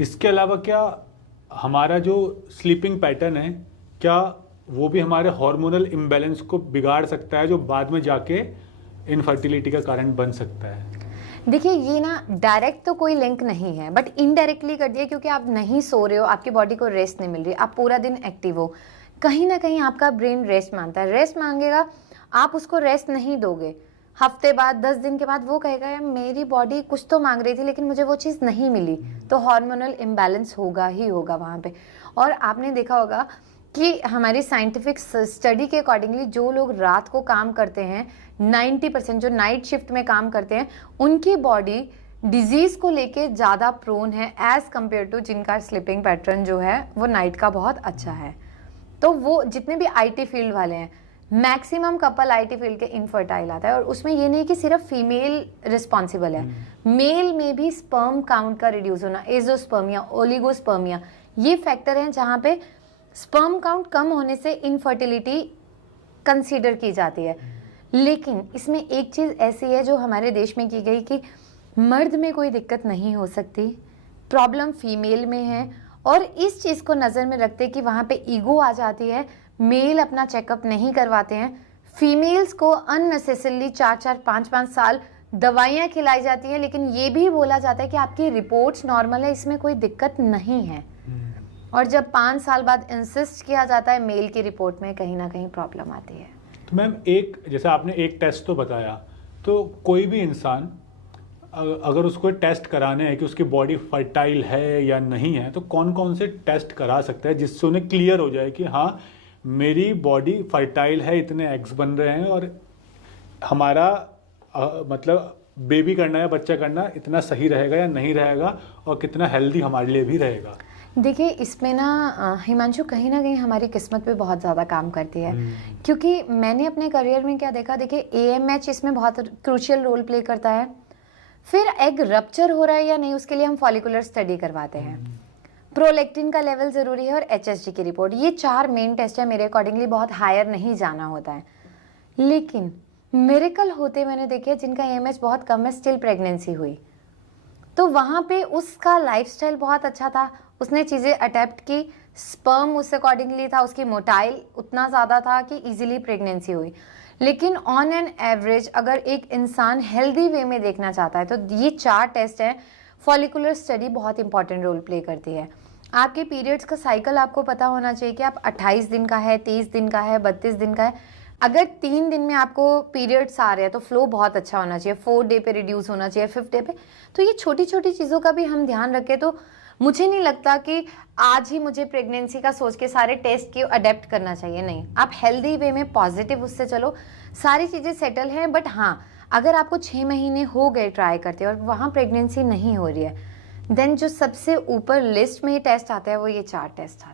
इसके अलावा क्या हमारा जो स्लीपिंग पैटर्न है, क्या वो भी हमारे हार्मोनल इम्बैलेंस को बिगाड़ सकता है, जो बाद में जाके इनफर्टिलिटी का कारण बन सकता है? देखिए, ये ना डायरेक्ट तो कोई लिंक नहीं है, बट इनडायरेक्टली कर दिया, क्योंकि आप नहीं सो रहे हो, आपकी बॉडी को रेस्ट नहीं मिल रही, आप पूरा दिन एक्टिव हो, कहीं ना कहीं आपका ब्रेन रेस्ट मांगता है, रेस्ट मांगेगा, आप उसको रेस्ट नहीं दोगे, हफ्ते बाद 10 दिन के बाद वो कहेगा यार मेरी बॉडी कुछ तो मांग रही थी लेकिन मुझे वो चीज़ नहीं मिली, तो हार्मोनल इम्बैलेंस होगा ही होगा वहाँ पे। और आपने देखा होगा कि हमारी साइंटिफिक स्टडी के अकॉर्डिंगली जो लोग रात को काम करते हैं, 90% जो नाइट शिफ्ट में काम करते हैं, उनकी बॉडी डिजीज को लेके ज़्यादा प्रोन है एज कम्पेयर टू जिनका स्लीपिंग पैटर्न जो है वो नाइट का बहुत अच्छा है। तो वो जितने भी आईटी फील्ड वाले हैं, मैक्सिमम कपल आईटी फील्ड के इनफर्टाइल आता है। और उसमें ये नहीं कि सिर्फ फीमेल रिस्पॉन्सिबल है, मेल में भी स्पर्म काउंट का रिड्यूस होना, एजोस्पर्मिया, ओलिगोस्पर्मिया, ये फैक्टर हैं जहाँ पे स्पर्म काउंट कम होने से इनफर्टिलिटी कंसीडर की जाती है। लेकिन इसमें एक चीज़ ऐसी है जो हमारे देश में की गई कि मर्द में कोई दिक्कत नहीं हो सकती, प्रॉब्लम फीमेल में है, और इस चीज़ को नज़र में रखते कि वहाँ पे ईगो आ जाती है, मेल अपना चेकअप नहीं करवाते हैं, फीमेल्स को अननेसेसरली 4-4, 5-5 साल दवाइयाँ खिलाई जाती हैं, लेकिन ये भी बोला जाता है कि आपकी रिपोर्ट्स नॉर्मल है, इसमें कोई दिक्कत नहीं है। और जब 5 साल बाद इंसिस्ट किया जाता है मेल की रिपोर्ट में, कहीं ना कहीं प्रॉब्लम आती है। तो मैम, एक जैसे आपने एक टेस्ट तो बताया, तो कोई भी इंसान अगर उसको टेस्ट कराने हैं कि उसकी बॉडी फर्टाइल है या नहीं है, तो कौन कौन से टेस्ट करा सकता है जिससे उन्हें क्लियर हो जाए कि हाँ मेरी बॉडी फर्टाइल है, इतने एग्स बन रहे हैं और हमारा मतलब बेबी करना या बच्चा करना इतना सही रहेगा या नहीं रहेगा, और कितना हेल्दी हमारे लिए भी रहेगा? देखिए, इसमें ना हिमांशु कहीं ना कहीं हमारी किस्मत पे बहुत ज़्यादा काम करती है, क्योंकि मैंने अपने करियर में क्या देखा, देखिए AMH इसमें बहुत क्रूशियल रोल प्ले करता है। फिर एग रप्चर हो रहा है या नहीं, उसके लिए हम फॉलिकुलर स्टडी करवाते हैं, प्रोलेक्टिन का लेवल ज़रूरी है, और HSG की रिपोर्ट, ये 4 मेन टेस्ट है। मेरे अकॉर्डिंगली बहुत हायर नहीं जाना होता है, लेकिन मिरेकल होते मैंने देखे जिनका AMH बहुत कम है, स्टिल प्रेगनेंसी हुई। तो वहाँ पे उसका लाइफस्टाइल बहुत अच्छा था, उसने चीज़ें अडेप्ट की, स्पर्म उस अकॉर्डिंगली था, उसकी मोटाइल उतना ज़्यादा था कि इजीली प्रेगनेंसी हुई। लेकिन ऑन एन एवरेज अगर एक इंसान हेल्दी वे में देखना चाहता है तो ये 4 टेस्ट हैं। फॉलिकुलर स्टडी बहुत इंपॉर्टेंट रोल प्ले करती है। आपके पीरियड्स का साइकिल आपको पता होना चाहिए कि आप 28 दिन का है, 30 दिन का है, 32 दिन का है। अगर 3 दिन में आपको पीरियड्स आ रहे हैं तो फ्लो बहुत अच्छा होना चाहिए, 4 डे पे रिड्यूस होना चाहिए, 5th डे पे। तो ये छोटी छोटी चीज़ों का भी हम ध्यान रखें तो मुझे नहीं लगता कि आज ही मुझे प्रेगनेंसी का सोच के सारे टेस्ट की अडेप्ट करना चाहिए। नहीं, आप हेल्दी वे में पॉजिटिव उससे चलो, सारी चीज़ें सेटल हैं। बट हाँ, अगर आपको 6 महीने हो गए ट्राई करते और वहाँ प्रेगनेंसी नहीं हो रही है, देन जो सबसे ऊपर लिस्ट में ये टेस्ट आता है वो ये 4 टेस्ट आता है।